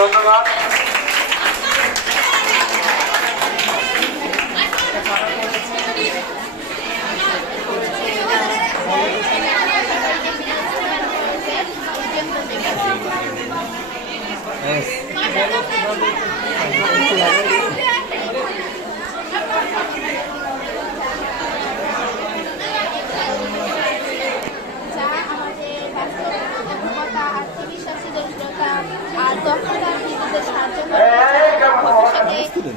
ধন্যবাদ। যা করে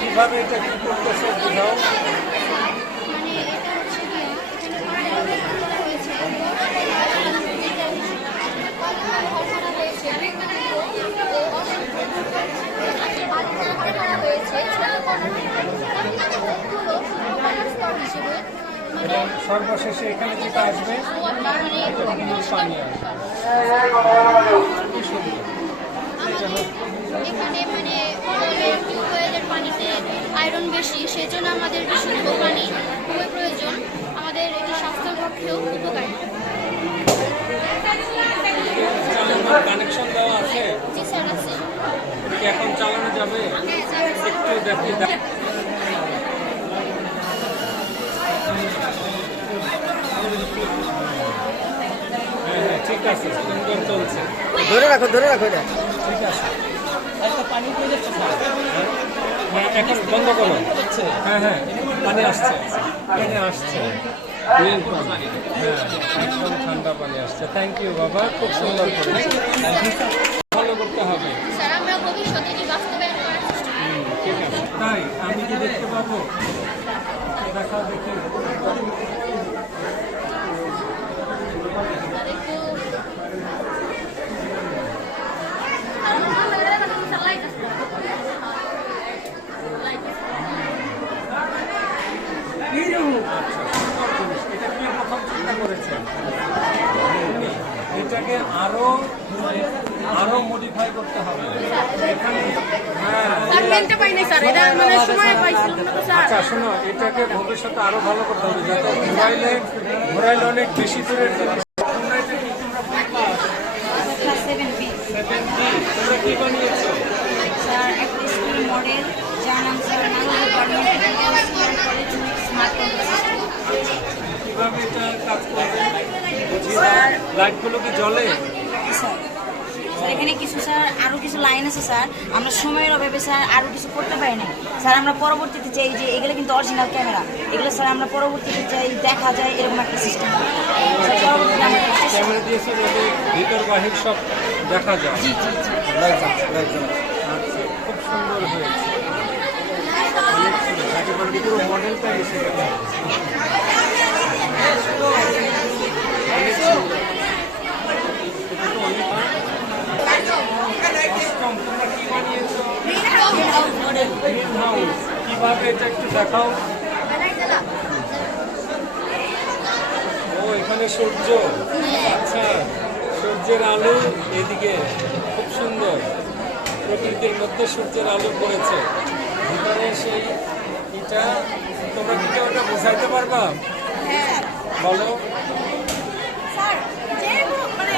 কীভাবে এটা কি করতেছে বোঝাও মানে এটা হচ্ছে গিয়ে এখানে অনেক করা হয়েছে করা হয়েছে করা হয়েছে হিসেবে এবং সর্বশেষে এখানে যেটা আসবে পানি এখানে মানে টিউবওয়েলের পানিতে আয়রন বেশি সেজন্য আমাদের বিশুদ্ধ পানি খুবই প্রয়োজন। আমাদের এটি স্বাস্থ্যের পক্ষেও উপকারী কানেকশন দেওয়া আছে? জি স্যার আছে। এখন চালানো যাবে? একটু দেখি দেখ- হ্যাঁ হ্যাঁ ঠিক আছে চলছে ধরে রাখো ধরে রাখো এটা ঠিক আছে হ্যাঁ এখন বন্ধ করো হ্যাঁ হ্যাঁ পানি পানি হ্যাঁ ঠান্ডা পানি আসছে থ্যাংক ইউ বাবা খুব সুন্দর করে ভালো করতে হবে তাই আমি কি দেখা দেখি স্যার একটু এটা কি প্রথম চিন্তা করেছেন এটাকে আরও আরও মডিফাই করতে হবে হ্যাঁ আচ্ছা শোনো এটাকে ভবিষ্যতে আরও ভালো করতে হবে যাতে ঘোরাইলে ঘোরাইলে অনেক বেশি দূরের জিনিস মডেল যার নাম স্যার কীভাবে এটা কাজ করবে লাইটগুলো কি জ্বলে স্যার স্যার এখানে কিছু স্যার আরও কিছু লাইন আছে স্যার। আমরা সময়ের অভাবে স্যার আরও কিছু করতে পারি না স্যার আমরা পরবর্তীতে চাই যে এগুলো কিন্তু অরিজিনাল ক্যামেরা এগুলো স্যার আমরা পরবর্তীতে চাই দেখা যায় এরকম একটা সিস্টেম পরবর্তীতে আমরা একটা চেষ্টা- ক্যামেরা দিয়েছে ভিতর বাহির সব দেখা যায়। জি জি জি। আচ্ছা খুব সুন্দর হয়েছে। মডেলটা এসে গেছে অনেক সুন্দর এটা তো অনেক অষ্টম তোমরা কি বানিয়েছো গ্রিন হাউস কীভাবে এটা একটু দেখাও। ও, এখানে সূর্য। আচ্ছা সূর্যের আলো এদিকে, খুব সুন্দর। প্রকৃতির মধ্যে সূর্যের আলো পড়েছে। ভিতরে সেই এটা তোমরা কি কেউ ওটা বোঝাইতে পারবা? বলো। মানে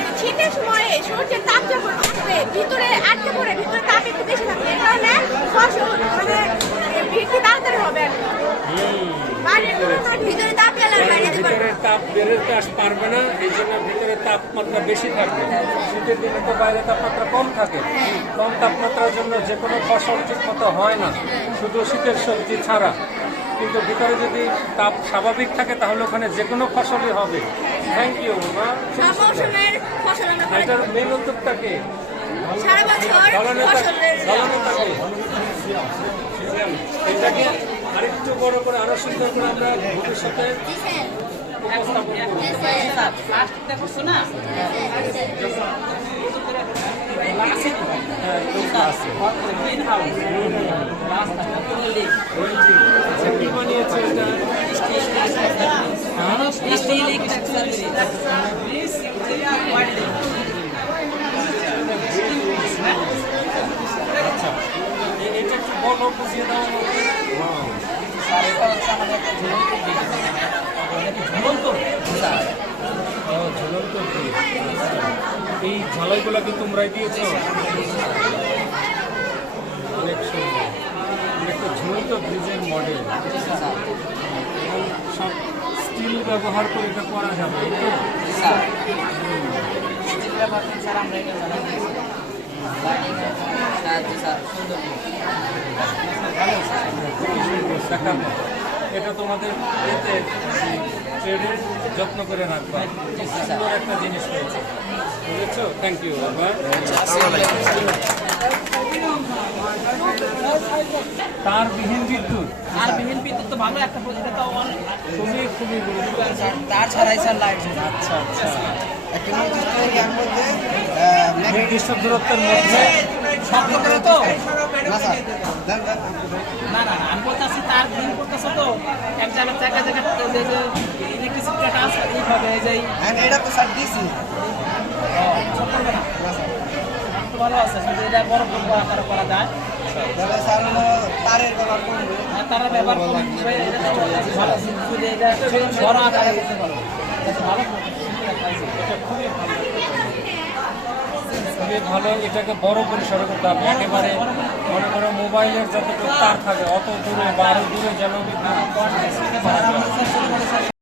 সময়ে সূর্যের তাপ যখন আসবে, ভিতরে আটকে পড়ে, ভিতরে তাপ একটু বেশি থাকবে। কারণে ফসল মানে বৃদ্ধি তাড়াতাড়ি হবে আর কি। বাইরের তুলনায় ভিতরে তাপ এলে বাইরে যেতে পারবে ভিতরের তাপ বেরোতে আস পারবে না এই জন্য ভিতরে তাপমাত্রা বেশি থাকবে। শীতের দিনে তো বাইরে তাপমাত্রা কম থাকে। কম তাপমাত্রার জন্য যে কোনো ফসল ঠিক মতো হয় না শুধু শীতের সবজি ছাড়া। কিন্তু ভিতরে যদি তাপ স্বাভাবিক থাকে তাহলে ওখানে যে কোনো ফসলই হবে। থ্যাংক ইউ এটার মেন উদ্যোগটাকে এটাকে আরেকটু বড় করে আরও সুন্দর করে আমরা ভবিষ্যতে এটা একটু বলো বুঝিয়ে দাও এই ঝালাইগুলো কি তোমরাই দিয়েছ? অনেক সুন্দর। এটা একটা ঝুলন্ত ব্রিজের মডেল। সব স্টিল ব্যবহার করে এটা করা যাবে এটা তোমাদের ট্রেডের যত্ন করে রাখবা। সুন্দর একটা জিনিস হয়েছে। বুঝেছ? থ্যাংক ইউ তার বিহীন বিদ্যুৎ। আর বিহীন বিদ্যুৎ তো ভালো একটা প্রতিটা অনেক। খুবই খুবই গুরুত্বপূর্ণ। স্যার তার ছাড়াই স্যার লাইট আচ্ছা আচ্ছা। একটা নির্দিষ্ট দূরত্বের মধ্যে করে তো। না দেন দেন। না আমি বলতেছি তার বিল করতেছে তো। এক জায়গা এক জায়গা যে যে ইলেকট্রিসিটিটা ট্রান্সফার এইভাবে এই যে হ্যাঁ এটা তো স্যার দিছি। করবে ভালো আছে কিন্তু এটা বড় বড় আকারে করা যায়। হলো তারের ব্যবহার করবে আর তারা ব্যবহার করবে এটা ভালো এটা বড় আকারে করতে পারবে ভালো এটা খুবই ভালো ভালো, এটাকে বড় পরিসরে করতে হবে। একেবারে মনে করো মোবাইলের যতটুকু তার থাকে, অত দূরে বারো দূরে যেন